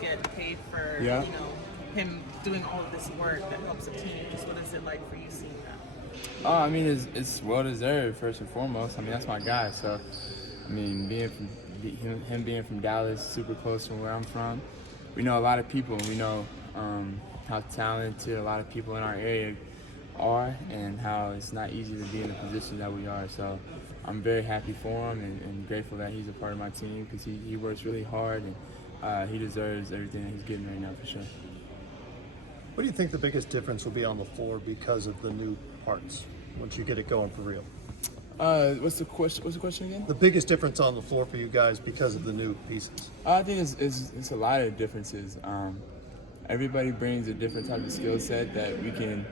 get paid for, Yeah. him doing all of this work that helps a team? Just what is it like for you seeing that? Oh, I mean, it's well deserved first and foremost. I mean, that's my guy. So, I mean, him being from Dallas, super close from where I'm from, we know a lot of people, and we know how talented a lot of people in our area are, and how it's not easy to be in the position that we are. So, I'm very happy for him and grateful that he's a part of my team because he works really hard and he deserves everything that he's getting right now for sure. What do you think the biggest difference will be on the floor because of the new parts once you get it going for real? What's the question again? The biggest difference on the floor for you guys because of the new pieces? I think it's a lot of differences. Everybody brings a different type of skill set that we can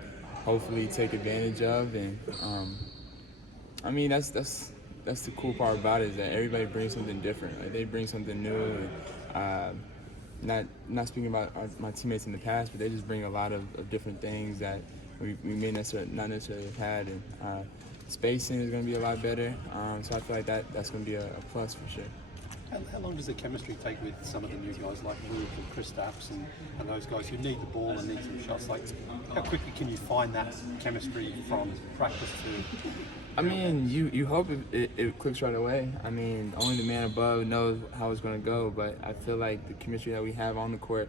hopefully take advantage of, and I mean that's the cool part about it is that everybody brings something different. Like they bring something new, and not speaking about my teammates in the past, but they just bring a lot of different things that we may not necessarily have had, and spacing is going to be a lot better. So I feel like that's going to be a plus for sure. How long does the chemistry take with some of the new guys like Luke and Kristaps and those guys who need the ball and need some shots? Like, how quickly can you find that chemistry from practice to? I mean, you hope it clicks right away. I mean, only the man above knows how it's going to go, but I feel like the chemistry that we have on the court,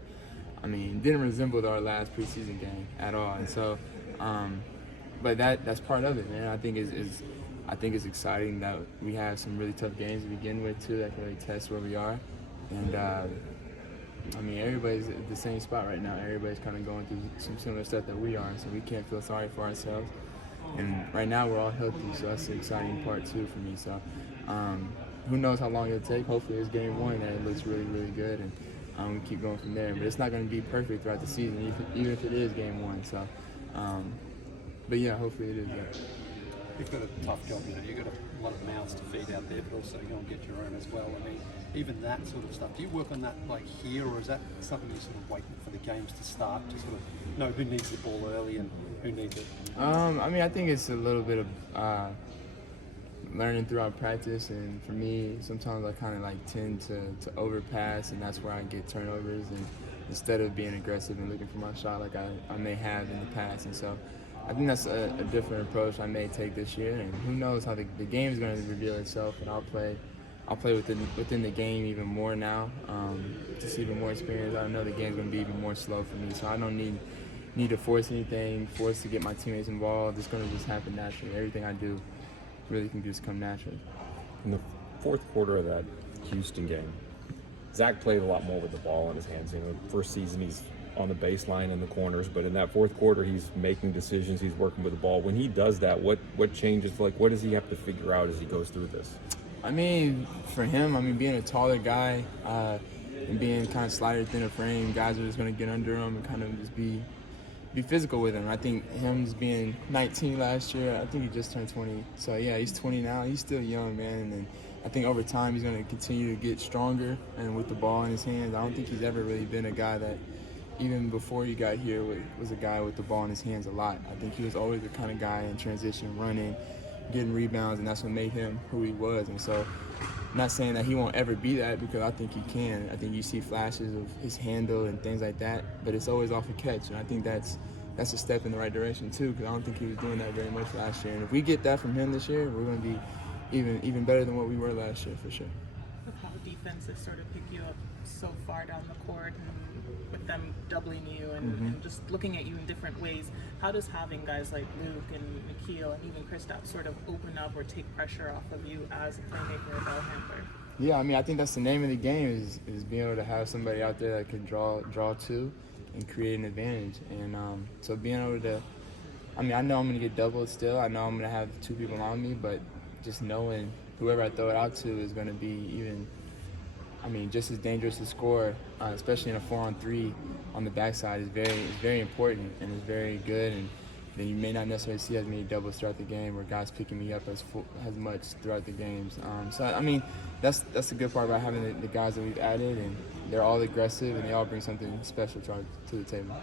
I mean, didn't resemble our last preseason game at all. And so, but that's part of it, man. I think it's exciting that we have some really tough games to begin with too that can really test where we are. And I mean, everybody's at the same spot right now. Everybody's kind of going through some similar stuff that we are, so we can't feel sorry for ourselves. And right now we're all healthy, so that's the exciting part too for me. So who knows how long it'll take. Hopefully it's game one and it looks really, really good, and we keep going from there. But it's not going to be perfect throughout the season, even if it is game one. So, but yeah, hopefully it is. Yeah. You've got a tough job, you've got a lot of mouths to feed out there, but also go and get your own as well. I mean, even that sort of stuff. Do you work on that like here, or is that something you're sort of waiting for the games to start to sort of know who needs the ball early and who needs it? I mean, I think it's a little bit of learning throughout practice, and for me, sometimes I kind of like tend to overpass, and that's where I get turnovers, and instead of being aggressive and looking for my shot like I may have in the past. And so I think that's a different approach I may take this year, and who knows how the game is going to reveal itself, and I'll play within the game even more now, just even more experience. I know the game's going to be even more slow for me, so I don't need to force anything, force to get my teammates involved. It's going to just happen naturally. Everything I do really can just come naturally. In the fourth quarter of that Houston game, Zach played a lot more with the ball in his hands. You know, first season he's on the baseline in the corners, but in that fourth quarter he's making decisions, he's working with the ball. When he does that, what changes? Like, what does he have to figure out as he goes through this? I mean, for him, being a taller guy and being kind of slighter thin a frame, guys are just going to get under him and kind of just be physical with him. I think him being 19 last year, I think he just turned 20. So yeah, he's 20 now. He's still young, man. And I think over time he's going to continue to get stronger and with the ball in his hands. I don't think he's ever really been a guy that, even before he got here, was a guy with the ball in his hands a lot. I think he was always the kind of guy in transition, running, getting rebounds, and that's what made him who he was. And so, I'm not saying that he won't ever be that, because I think he can. I think you see flashes of his handle and things like that, but it's always off a catch, and I think that's a step in the right direction too, because I don't think he was doing that very much last year. And if we get that from him this year, we're going to be even better than what we were last year for sure. Look how defenses sort of pick you up so far down the court, and with them doubling you and just looking at you in different ways. How does having guys like Luke and Nikhil and even Kristaps sort of open up or take pressure off of you as a playmaker or ball handler? Yeah, I mean, I think that's the name of the game is being able to have somebody out there that can draw to and create an advantage. And so being able to, I mean, I know I'm going to get doubled still. I know I'm going to have two people on me, but just knowing whoever I throw it out to is going to be even, I mean, just as dangerous to score, especially in a 4-on-3 on the backside, is very important and is very good. And then you may not necessarily see as many doubles throughout the game, or guys picking me up as much throughout the games. So I mean, that's the good part about having the guys that we've added, and they're all aggressive and they all bring something special to the table.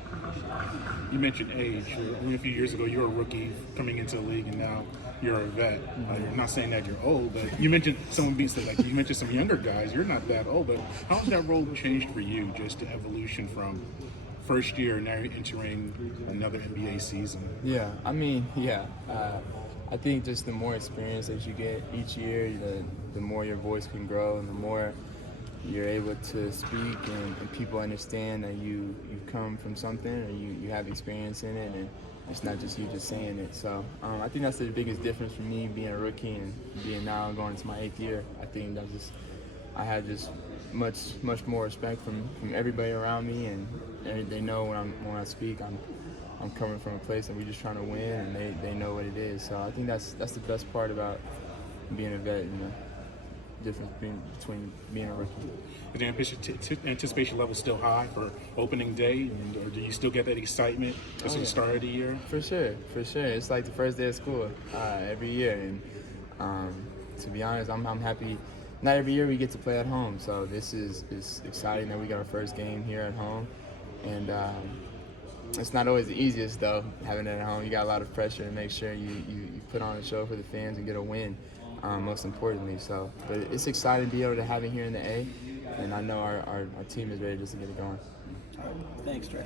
You mentioned age. A few years ago, you were a rookie coming into the league, and now you're a vet. You're not saying that you're old, but you mentioned you mentioned some younger guys. You're not that old, but how has that role changed for you? Just the evolution from first year now you're entering another NBA season. Yeah, I mean, yeah. I think just the more experience that you get each year, the more your voice can grow, and the more you're able to speak, and people understand that you come from something, or you have experience in it, and it's not just you just saying it. So I think that's the biggest difference for me being a rookie and being now going into my 8th year. I think I had just much more respect from everybody around me, and they know when I speak, I'm coming from a place that we're just trying to win, and they know what it is. So I think that's the best part about being a vet, and the difference between being a rookie. Is the anticipation level still high for opening day, or do you still get that excitement as the start of the year? For sure. It's like the first day of school every year, and to be honest, I'm happy. Not every year we get to play at home, so this is exciting that we got our first game here at home, and it's not always the easiest though, having it at home. You got a lot of pressure to make sure you put on a show for the fans and get a win, most importantly. So, but it's exciting to be able to have it here in the A, and I know our team is ready just to get it going. Thanks, Trae.